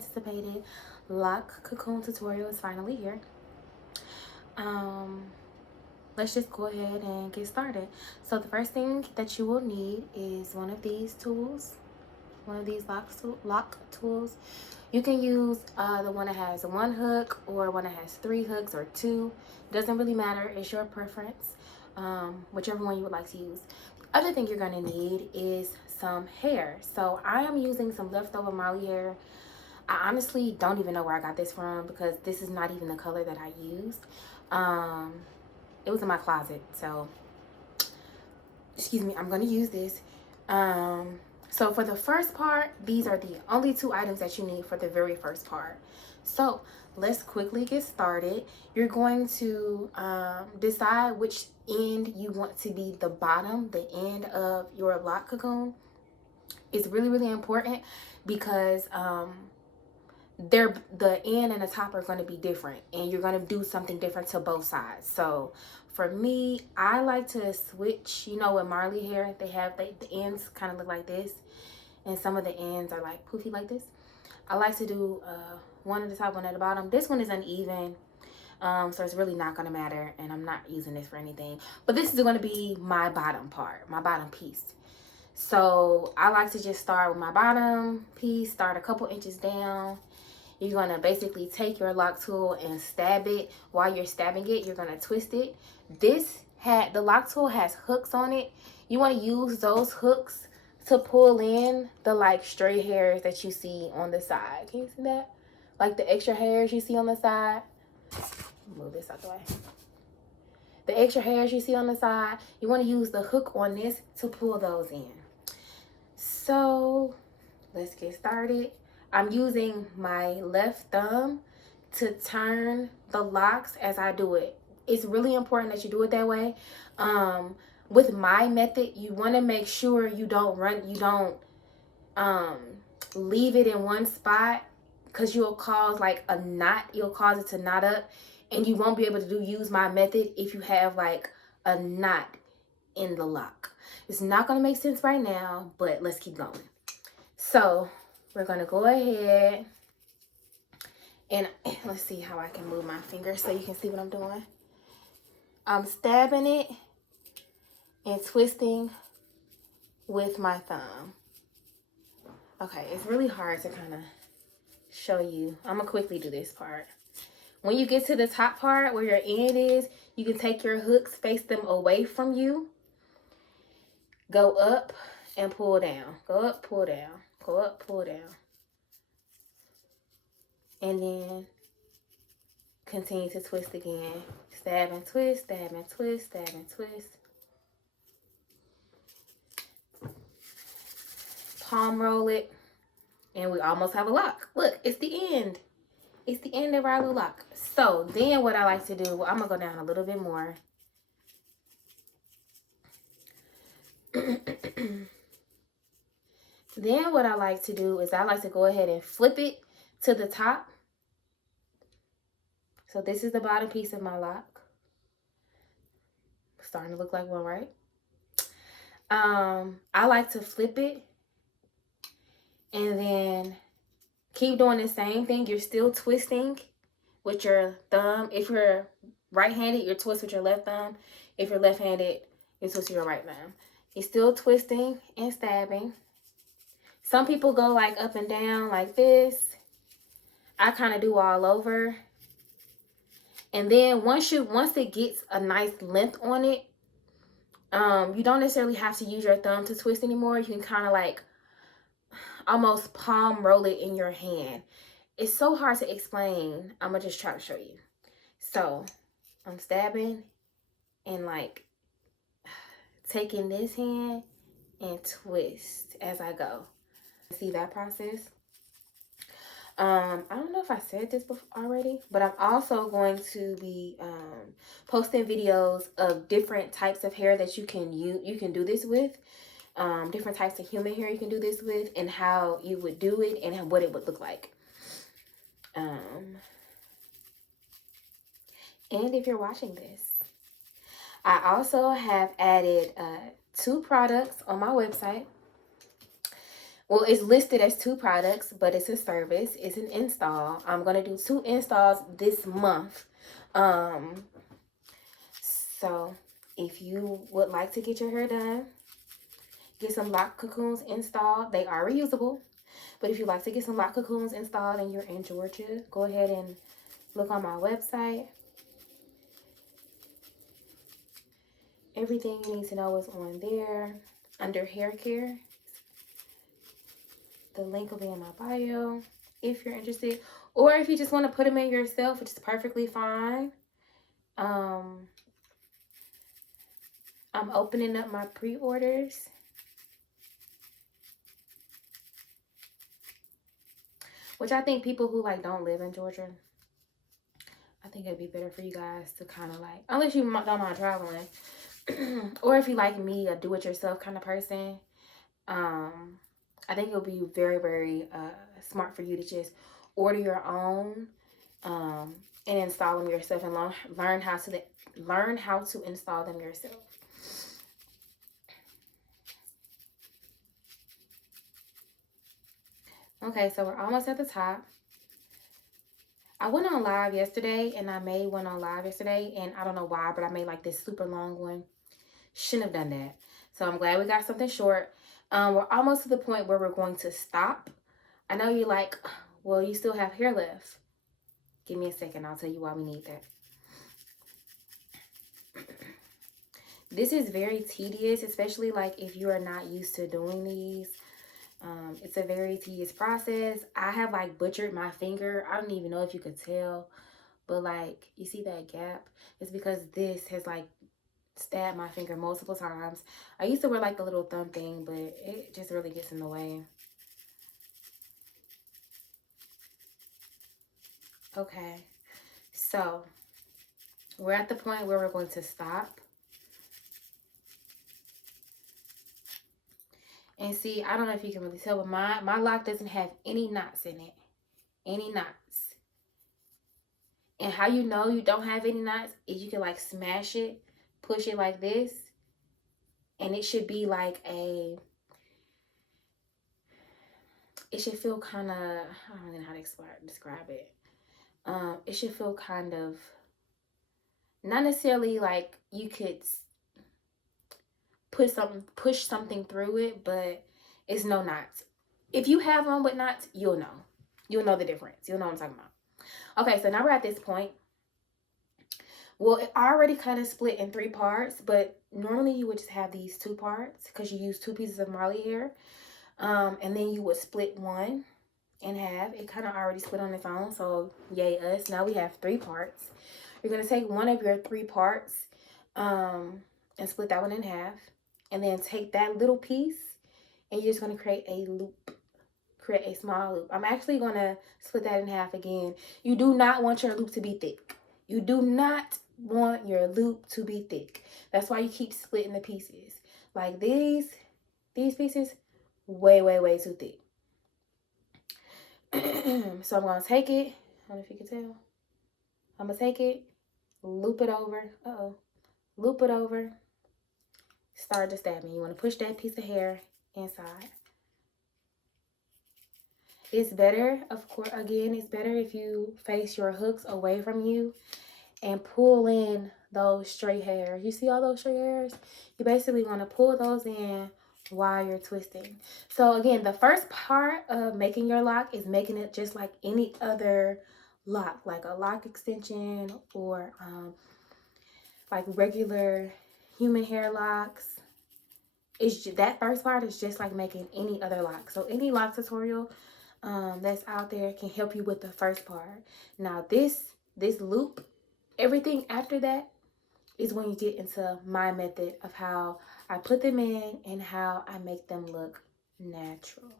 anticipated lock cocoon tutorial is finally here. Let's just go ahead and get started. So the first thing that you will need is one of these tools, one of these lock tools. You can use the one that has one hook or one that has 3 hooks or 2. Doesn't really matter. It's your preference, whichever one you would like to use. The other thing you're going to need is some hair. So I am using some leftover Marley hair. I honestly don't even know where I got this from because this is not even the color that I used. It was in my closet, so excuse me, I'm going to use this. So for the first part, these are the only 2 items that you need for the very first part. So let's quickly get started. You're going to decide which end you want to be the bottom, the end of your lock cocoon. It's really important because the end and the top are going to be different, and you're going to do something different to both sides. So for me, I like to switch. You know, with Marley hair, they have the ends kind of look like this, and some of the ends are like poofy like this. I like to do one at the top, one at the bottom. This one is uneven, so it's really not going to matter, and I'm not using this for anything. But this is going to be my bottom part, my bottom piece. So I like to just start with my bottom piece, start a couple inches down. You're going to basically take your lock tool and stab it. While you're stabbing it, you're going to twist it. The lock tool has hooks on it. You want to use those hooks to pull in the like stray hairs that you see on the side. Can you see that? Like the extra hairs you see on the side. Move this out the way. The extra hairs you see on the side, you want to use the hook on this to pull those in. So let's get started. I'm using my left thumb to turn the locks as I do it. It's really important that you do it that way. With my method, you want to make sure you don't leave it in one spot, because you'll cause like a knot. You'll cause it to knot up, and you won't be able to use my method if you have like a knot in the lock. It's not going to make sense right now, but let's keep going. So we're going to go ahead and let's see how I can move my finger so you can see what I'm doing. I'm stabbing it and twisting with my thumb. Okay, it's really hard to kind of show you. I'm going to quickly do this part. When you get to the top part where your end is, you can take your hooks, face them away from you. Go up and pull down. Go up, pull down. Go up, pull down. And then continue to twist again. Stab and twist, stab and twist, stab and twist. Palm roll it. And we almost have a lock. Look, it's the end. It's the end of our little lock. So then what I like to do, I'm going to go down a little bit more. Then what I like to do is I like to go ahead and flip it to the top. So this is the bottom piece of my lock. Starting to look like one, right? I like to flip it and then keep doing the same thing. You're still twisting with your thumb. If you're right-handed, you twist with your left thumb. If you're left-handed, you twist with your right thumb. You're still twisting and stabbing. Some people go like up and down like this. I kind of do all over. And then once it gets a nice length on it, you don't necessarily have to use your thumb to twist anymore. You can kind of like almost palm roll it in your hand. It's so hard to explain. I'm going to just try to show you. So I'm stabbing and like taking this hand and twist as I go. See that process? I don't know if I said this before already, but I'm also going to be posting videos of different types of hair that you can do this with. Different types of human hair you can do this with, and how you would do it and what it would look like. And if you're watching this, I also have added 2 products on my website. Well, it's listed as 2 products, but it's a service. It's an install. I'm going to do 2 installs this month. Um, so if you would like to get your hair done, get some lock cocoons installed. They are reusable. But if you'd like to get some lock cocoons installed and you're in Georgia, go ahead and look on my website. Everything you need to know is on there under hair care. The link will be in my bio if you're interested. Or if you just want to put them in yourself, which is perfectly fine. I'm opening up my pre-orders. Which I think people who like don't live in Georgia, I think it'd be better for you guys to kind of like, unless you don't mind traveling, or if you like me, a do-it-yourself kind of person, I think it'll be very, very smart for you to just order your own and install them yourself, and learn how to install them yourself. Okay, so we're almost at the top. I went on live yesterday, and I made one on live yesterday, and I don't know why, but I made like this super long one. Shouldn't have done that. So I'm glad we got something short. We're almost to the point where we're going to stop. I know you're like, well, you still have hair left. Give me a second. I'll tell you why we need that. This is very tedious, especially like if you are not used to doing these. It's a very tedious process. I have like butchered my finger. I don't even know if you could tell, but like, you see that gap? It's because this has like stabbed my finger multiple times. I used to wear like the little thumb thing, but it just really gets in the way. Okay, so we're at the point where we're going to stop. And see, I don't know if you can really tell, but my lock doesn't have any knots in it. Any knots. And how you know you don't have any knots is you can like smash it, push it like this, and it should be like it should feel kind of, I don't know how to describe it. It should feel kind of, not necessarily like you could push something through it, but it's no knots. If you have one with knots, you'll know. You'll know the difference. You'll know what I'm talking about. Okay, so now we're at this point. Well, it already kind of split in 3 parts, but normally you would just have these 2 parts because you use 2 pieces of Marley hair. And then you would split one in half. It kind of already split on its own, so yay us. Now we have 3 parts. You're going to take one of your 3 parts and split that one in half. And then take that little piece and you're just going to create a loop. Create a small loop. I'm actually going to split that in half again. You do not want your loop to be thick. You do not want your loop to be thick. That's why you keep splitting the pieces. Like these pieces, way, way, way too thick. So I'm going to take it. I don't know if you can tell. I'm going to take it, loop it over. Loop it over. Start the stabbing. You want to push that piece of hair inside. It's better, of course, again, it's better if you face your hooks away from you and pull in those straight hairs. You see all those straight hairs? You basically want to pull those in while you're twisting. So again, the first part of making your lock is making it just like any other lock, like a lock extension or like regular human hair locks. That first part is just like making any other lock. So any lock tutorial that's out there can help you with the first part. Now this loop, everything after that is when you get into my method of how I put them in and how I make them look natural.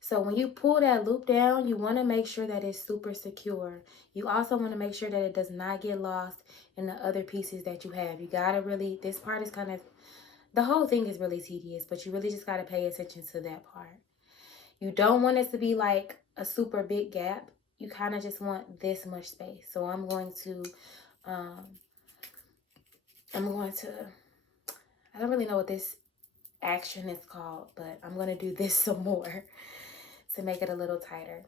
So when you pull that loop down, you want to make sure that it's super secure. You also want to make sure that it does not get lost in the other pieces that you have. You got to really, this part is kind of, the whole thing is really tedious, but you really just got to pay attention to that part. You don't want it to be like a super big gap. You kind of just want this much space. So I'm going to, I don't really know what this action it's called, but I'm going to do this some more to make it a little tighter.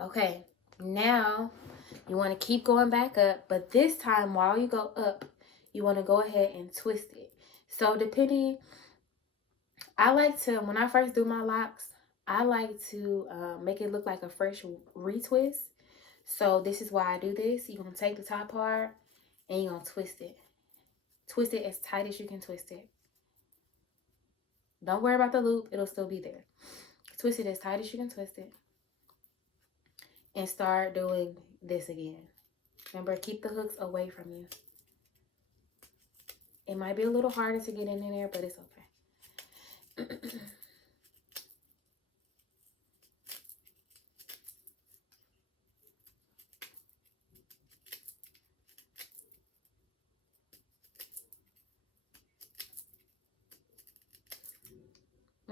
Okay, now you want to keep going back up, but this time while you go up, you want to go ahead and twist it. So depending, I like to, when I first do my locks, I like to make it look like a fresh retwist. So this is why I do this. You're going to take the top part and you're going to twist it. Twist it as tight as you can twist it. Don't worry about the loop. It'll still be there. Twist it as tight as you can twist it. And start doing this again. Remember, keep the hooks away from you. It might be a little harder to get in there, but it's okay.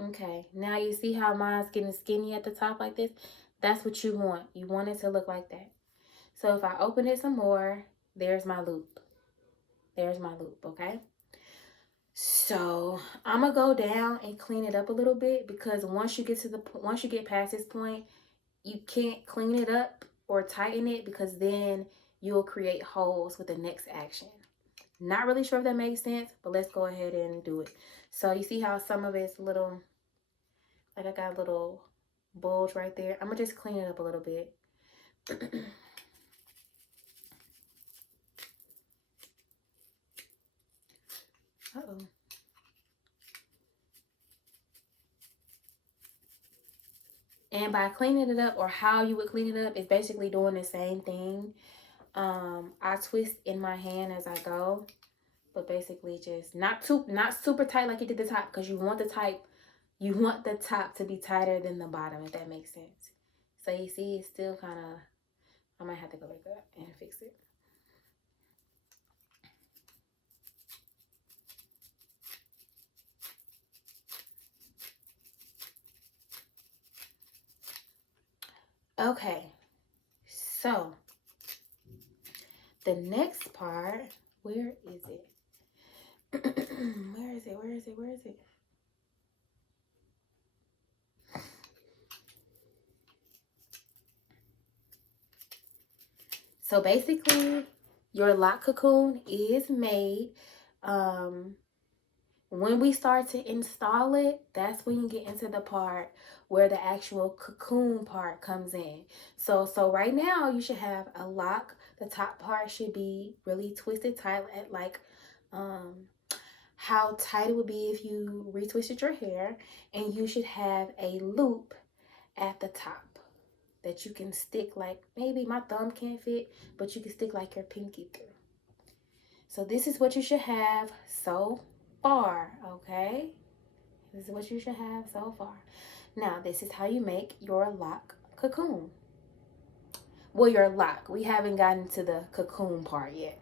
Okay, now you see how mine's getting skinny at the top like this? That's what you want. You want it to look like that. So if I open it some more, there's my loop. There's my loop, okay? So I'm gonna go down and clean it up a little bit, because once you get past this point, you can't clean it up or tighten it, because then you'll create holes with the next action. Not really sure if that makes sense, but let's go ahead and do it. So you see how some of it's little, like I got a little bulge right there. I'm gonna just clean it up a little bit. Uh-oh. And by cleaning it up, or how you would clean it up, is basically doing the same thing. I twist in my hand as I go, but basically just not super tight like you did the top, because you want the top to be tighter than the bottom, if that makes sense. So you see, it's still kind of, I might have to go back up and fix it. Okay, so the next part, where is it? Where is it? Where is it? Where is it? So basically, your lock cocoon is made. When we start to install it, that's when you get into the part where the actual cocoon part comes in. So right now you should have a lock. The top part should be really twisted tight, at like how tight it would be if you retwisted your hair, and you should have a loop at the top that you can stick, like maybe my thumb can't fit, but you can stick like your pinky through. So this is what you should have so far, okay? This is what you should have so far. Now, this is how you make your lock cocoon. Well, your lock. We haven't gotten to the cocoon part yet.